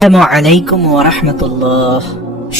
আসসালামু আলাইকুম ওয়া রাহমাতুল্লাহ।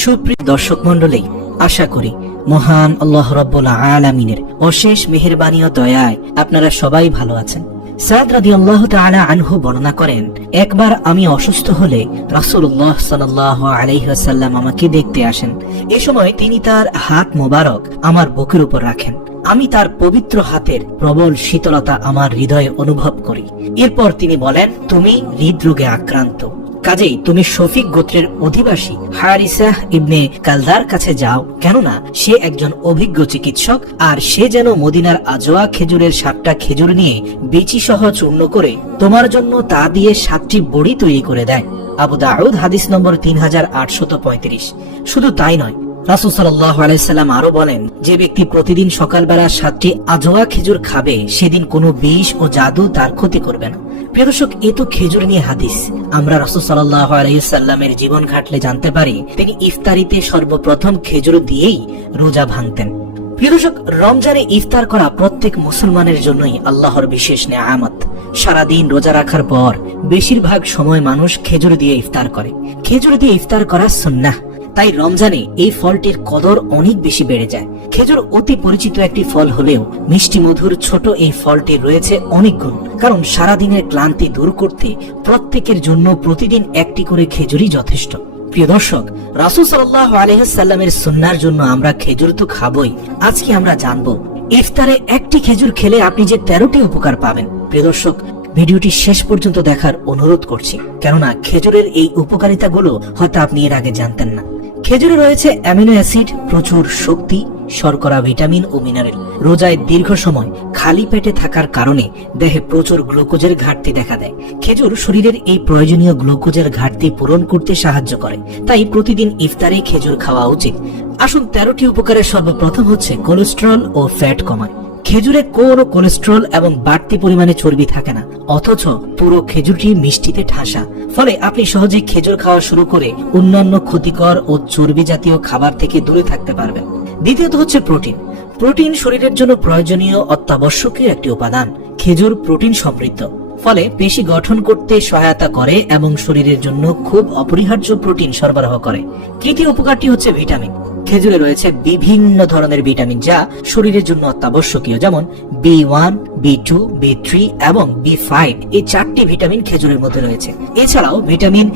সুপ্রিয় দর্শক মণ্ডলী, আশা করি মহান আল্লাহ রাব্বুল আলামিনের অশেষ মেহেরবানি ও দয়ায় আপনারা সবাই ভালো আছেন। সাদ রাদিয়াল্লাহু তাআলা আনহু বর্ণনা করেন, একবার আমি অসুস্থ হলে রাসূলুল্লাহ সাল্লাল্লাহু আলাইহি ওয়াসাল্লাম আমাকে দেখতে আসেন। এ সময় তিনি তার হাত মোবারক আমার বুকের উপর রাখেন। আমি তার পবিত্র হাতের প্রবল শীতলতা আমার হৃদয়ে অনুভব করি। এরপর তিনি বলেন, তুমি হৃদরোগে আক্রান্ত, কাজেই তুমি শফিক গোত্রের অধিবাসী হারিসাহ ইবনে কালদার কাছে যাও, কেননা সে একজন অভিজ্ঞ চিকিৎসক, আর সে যেন মদিনার আজোয়া খেজুরের 7টা খেজুর নিয়ে বিচি সহ চূর্ণ করে তোমার জন্য তা দিয়ে 7টি বড়ি তৈরি করে দেয়। আবু দাউদ হাদিস নম্বর 3835। শুধু তাই নয়, রাসূল সাল্লাল্লাহু আলাইহি সাল্লাম আরো বলেন, যে ব্যক্তি প্রতিদিন সকালবেলা 7টি আজোয়া খেজুর খাবে সেদিন কোনো বিষ ও জাদু তার ক্ষতি করবে না। প্রিয় দর্শক, এ তো খেজুর নিয়ে হাদিস। আমরা রাসূল সাল্লাল্লাহু আলাইহি সাল্লামের জীবন ঘাটলে জানতে পারি তিনি ইফতারিতে সর্বপ্রথম খেজুর দিয়েই রোজা ভাঙতেন। প্রিয় দর্শক, রমজানে ইফতার করা প্রত্যেক মুসলমানের জন্যই আল্লাহর বিশেষ নেয়ামত। সারাদিন রোজা রাখার পর বেশিরভাগ সময় মানুষ খেজুর দিয়ে ইফতার করে। খেজুর দিয়ে ইফতার করা সুন্নাহ, তাই রমজানে এই ফলটির কদর অনেক বেশি বেড়ে যায়। খেজুর অতি পরিচিত একটি ফল হলেও মিষ্টি মধুর ছোট এই ফলটির রয়েছে অনেক গুণ। কারণ সারাদিনের ক্লান্তি দূর করতে প্রত্যেকের জন্য প্রতিদিন একটি করে খেজুরই যথেষ্ট। প্রিয় দর্শক, রাসূল সাল্লাল্লাহু আলাইহি সাল্লামের সুন্নাহর জন্য আমরা খেজুর তো খাবই। আজকে আমরা জানবো ইফতারে একটি খেজুর খেলে আপনি যে 13টি উপকার পাবেন। প্রিয় দর্শক, ভিডিওটি শেষ পর্যন্ত দেখার অনুরোধ করছি, কেননা খেজুরের এই উপকারিতাগুলো হয়তো আপনি এর আগে জানতেন না। খেজুরে রয়েছে অ্যামিনো অ্যাসিড, প্রচুর শক্তি, শর্করা, ভিটামিন ও মিনারেল। রোজায় দীর্ঘ সময় খালি পেটে থাকার কারণে দেহে প্রচুর গ্লুকোজের ঘাটতি দেখা দেয়। খেজুর শরীরের এই প্রয়োজনীয় গ্লুকোজের ঘাটতি পূরণ করতে সাহায্য করে, তাই প্রতিদিন ইফতারে খেজুর খাওয়া উচিত। আসুন 13টি উপকারের সর্বপ্রথম হচ্ছে কোলেস্টেরল ও ফ্যাট কমায়। খেজুরে কোনো কোলেস্টেরল এবং বাড়তি পরিমাণে চর্বি থাকে না, অথচ পুরো খেজুরটি মিষ্টিতে ঠাসা। ফলে আপনি সহজে খেজুর খাওয়া শুরু করে অন্যান্য ক্ষতিকর ও চর্বি জাতীয় খাবার থেকে দূরে থাকতে পারবেন। দ্বিতীয়ত হচ্ছে প্রোটিন। প্রোটিন শরীরের জন্য প্রয়োজনীয় অত্যাবশ্যকীয় একটি উপাদান। খেজুর প্রোটিন সমৃদ্ধ, ফলে পেশি গঠন করতে সহায়তা করে এবং শরীরের জন্য খুব অপরিহার্য প্রোটিন সরবরাহ করে। তৃতীয় উপকারটি হচ্ছে ভিটামিন। খেজুরে রয়েছে বিভিন্ন ধরনের ভিটামিন যা শরীরের জন্য অত্যাবশ্যকীয়, যেমন B1, B2, B3 এবং B5। এই 4টি ভিটামিন খেজুরের মধ্যে রয়েছে। এছাড়াও ভিটামিন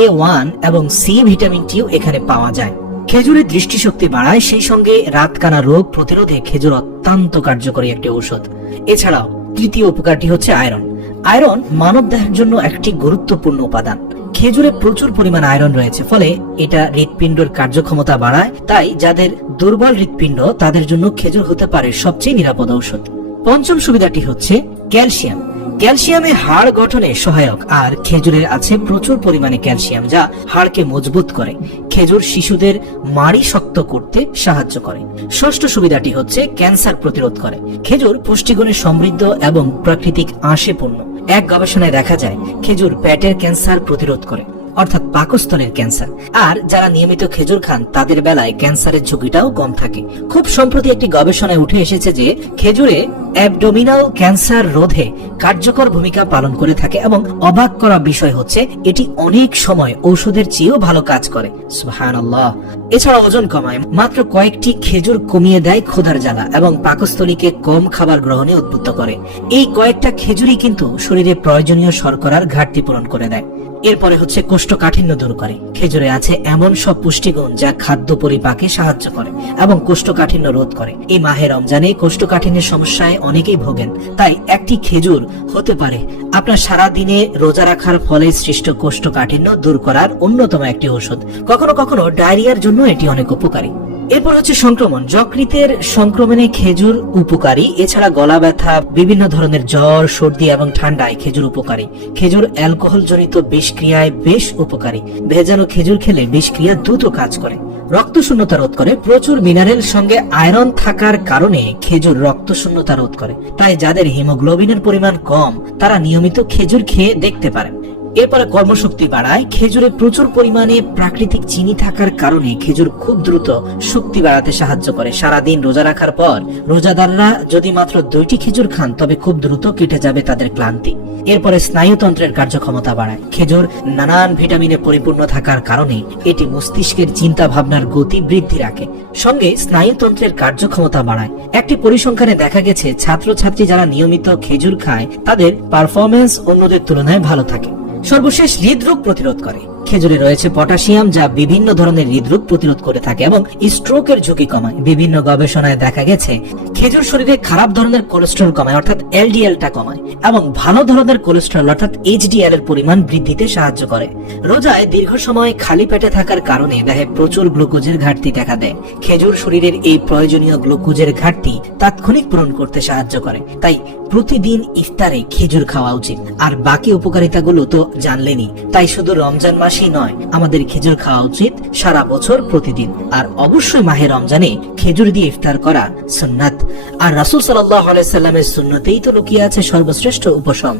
A1 এবং C ভিটামিনটিও এখানে পাওয়া যায়। খেজুরের দৃষ্টিশক্তি বাড়ায়, সেই সঙ্গে রাতকানা রোগ প্রতিরোধে খেজুর অত্যন্ত কার্যকরী একটি ঔষধ। এছাড়াও তৃতীয় উপকারটি হচ্ছে আয়রন। আয়রন মানব দেহের জন্য একটি গুরুত্বপূর্ণ উপাদান। খেজুরে প্রচুর পরিমাণ আয়রন রয়েছে, ফলে এটা হৃৎপিণ্ডের কার্যক্ষমতা বাড়ায়। তাই যাদের দুর্বল হৃৎপিণ্ড তাদের জন্য খেজুর হতে পারে সবচেয়ে নিরাপদ ঔষধ। পঞ্চম সুবিধাটি হচ্ছে ক্যালসিয়াম। ক্যালসিয়ামে হাড় গঠনে সহায়ক, আর খেজুরে আছে প্রচুর পরিমাণে ক্যালসিয়াম যা হাড়কে মজবুত করে। খেজুর শিশুদের মাড়ি শক্ত করতে সাহায্য করে। ষষ্ঠ সুবিধাটি হচ্ছে ক্যান্সার প্রতিরোধ করে। খেজুর পুষ্টিগুণে সমৃদ্ধ এবং প্রাকৃতিক আঁশে পূর্ণ। এক গবেষণায় দেখা যায় খেজুর পেটের ক্যান্সার প্রতিরোধ করে, অর্থাৎ পাকস্থলের ক্যান্সার। আর যারা নিয়মিত খেজুর খান তাদের বেলায় ক্যান্সারের ঝুঁকিটাও কম থাকে। খুব সম্প্রতি একটি গবেষণায় উঠে এসেছে যে খেজুরে অ্যাবডোমিনাল ক্যান্সার রোধে কার্যকর ভূমিকা পালন করে থাকে, এবং অবাক করা বিষয় হচ্ছে এটি অনেক সময় ঔষধের চেয়েও ভালো কাজ করে। সুবহানাল্লাহ। এছাড়া ওজন কমায়। মাত্র কয়েকটি খেজুর কমিয়ে দেয় ক্ষুধার জ্বালা এবং পাকস্থলীকে কম খাবার গ্রহণে উদ্বুদ্ধ করে। এই কয়েকটা খেজুরই কিন্তু শরীরে প্রয়োজনীয় শর্করার ঘাটতি পূরণ করে দেয়। এরপরে হচ্ছে কোষ্ঠকাঠিন্য দূর করে। খেজুরে আছে এমন সব পুষ্টিগুণ যা খাদ্য পরিপাকে সাহায্য করে এবং কোষ্ঠকাঠিন্য রোধ করে। এই মাহে রমজানে কোষ্ঠকাঠিন্যের সমস্যায় অনেকেই ভোগেন, তাই একটি খেজুর হতে পারে আপনার সারা দিনে রোজা রাখার ফলে সৃষ্ট কোষ্ঠকাঠিন্য দূর করার অন্যতম একটি ঔষধ। কখনো কখনো ডায়রিয়ার জন্য এটি অনেক উপকারী। এরপর হচ্ছে সংক্রমণ। যকৃতের সংক্রমণে খেজুর উপকারী। এছাড়া গলা ব্যথা, বিভিন্ন ধরনের জ্বর, সর্দি এবং ঠান্ডায় খেজুর উপকারী। খেজুর অ্যালকোহল জনিত বিষক্রিয়ায় বেশ উপকারী। ভেজানো খেজুর খেলে বিষক্রিয়া দ্রুত কাজ করে। রক্ত শূন্যতা রোধ করে। প্রচুর মিনারেল সঙ্গে আয়রন থাকার কারণে খেজুর রক্ত শূন্যতা রোধ করে। তাই যাদের হিমোগ্লোবিনের পরিমাণ কম তারা নিয়মিত খেজুর খেয়ে দেখতে পারেন। এরপরে কর্মশক্তি বাড়ায়। খেজুরে প্রচুর পরিমাণে প্রাকৃতিক চিনি থাকার কারণে খেজুর খুব দ্রুত শক্তি বাড়াতে সাহায্য করে। সারাদিন রোজা রাখার পর রোজাদাররা যদি মাত্র 2টি খেজুর খান তবে খুব দ্রুত কেটে যাবে তাদের ক্লান্তি। এরপরে স্নায়ুতন্ত্রের কার্যক্ষমতা বাড়ায়। খেজুর নানান ভিটামিনে পরিপূর্ণ থাকার কারণে এটি মস্তিষ্কের চিন্তা ভাবনার গতি বৃদ্ধি রাখে, সঙ্গে স্নায়ুতন্ত্রের কার্যক্ষমতা বাড়ায়। একটি পরিসংখ্যানে দেখা গেছে ছাত্রছাত্রী যারা নিয়মিত খেজুর খায় তাদের পারফরমেন্স অন্যদের তুলনায় ভালো থাকে। সর্বশেষ হৃদরোগ প্রতিরোধ করে। খেজুরে রয়েছে পটাশিয়াম, যা বিভিন্ন ধরনের হৃদরোগ প্রতিরোধ করে থাকে এবং স্ট্রোকের ঝুঁকি কমায়। বিভিন্ন গবেষণায় দেখা গেছে খেজুর শরীরে খারাপ ধরনের কোলেস্টেরল কমায়, অর্থাৎ এলডিএলটা কমায়, এবং ভালো ধরনের কোলেস্টেরল অর্থাৎ এইচডিএল এর পরিমাণ বৃদ্ধিতে সাহায্য করে। রোজায় দীর্ঘ সময় খালি পেটে থাকার কারণে দেহে প্রচুর গ্লুকোজের ঘাটতি দেখা দেয়। খেজুর শরীরের এই প্রয়োজনীয় গ্লুকোজের ঘাটতি তাৎক্ষণিক পূরণ করতে সাহায্য করে। তাই প্রতিদিন ইফতারে খেজুর খাওয়া উচিত। আর বাকি উপকারিতাগুলো তো জানলেনই, তাই শুধু রমজান মাসেই নয়, আমাদের খেজুর খাওয়া উচিত সারা বছর প্রতিদিন। আর অবশ্যই মাহে রমজানে খেজুর দিয়ে ইফতার করা সুন্নাত। আর রাসূল সাল্লাল্লাহু আলাইহি সাল্লামের সুন্নতেই তো লুকিয়ে আছে সর্বশ্রেষ্ঠ উপশম।